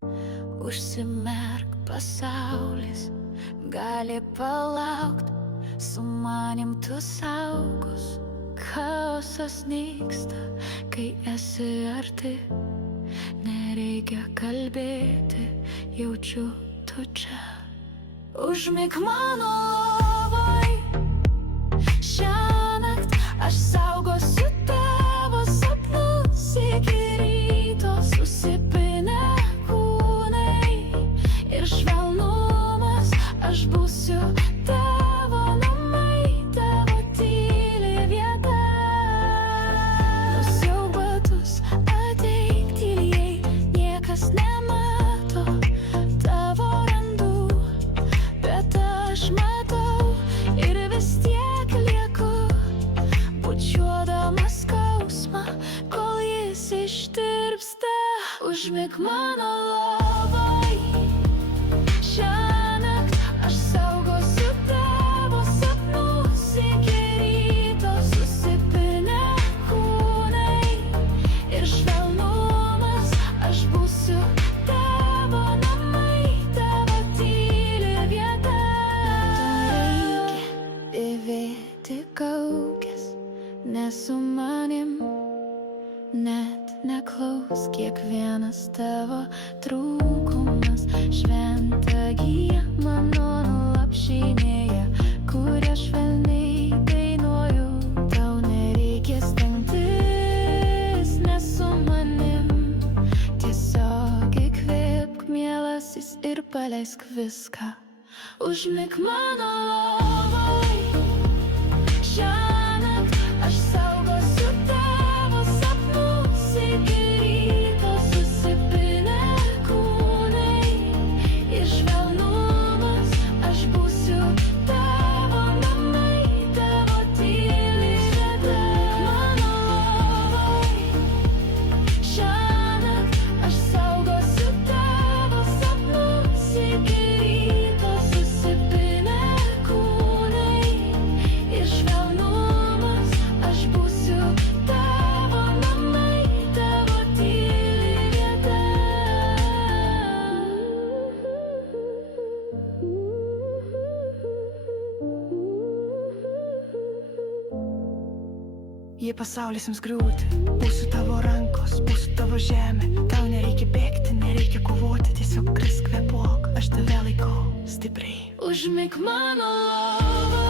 Užsimerk, pasaulis gali palaukt, su manim tu saugos. Chaosas nyksta, kai esi arti. Nereikia kalbėti, jaučiu tu čia. Užmik mano lovoj, šiąnakt aš saugosiu tavo sapnus iki ryto. Susipinę kūnai ir švelnumas, aš būsiu tavo namai, tavo tyli vieta. Nusiauk batus, ateik tyliai, niekas nemato tavo randų, bet aš matau ir vis tiek lieku, bučiuodama skausmą, kol jis ištirpsta. Užmik mano lovoj, šiąnakt aš saugosiu tavo sapnus iki ryto. Susipinę kūnai ir švelnumas, aš būsiu tavo namai, tavo tyli vieta. Reikia dėvėti kaukes, nes su manim net neklaus kiekvienas tavo trūkumas. Šventa gija mano lopšinėje, kuria švelniai dainuoju. Tau nereikia stengtis, nes su manim tiesiog įkvėpk, mielasis, ir paleisk viską. Užmik mano lovoj, šiąnakt aš saugosiu tavo sapnus iki ryto. Susipinę kūnai ir švelnumas, aš būsiu tavo namai, tavo tyli vieta. Mano lovoj, šiąnakt aš saugosiu tavo sapnus iki ryto. Susipinę kūnai ir švelnumas, aš būsiu tavo namai, tavo tyli vieta. Jei pasaulis jums griūti, būsiu tavo rankos, būsiu tavo žemė. Tau nereikia bėgti, nereikia kovoti, tiesiog krisk, kvėpuok, aš tave laikau stipriai. Užmik mano lovoj.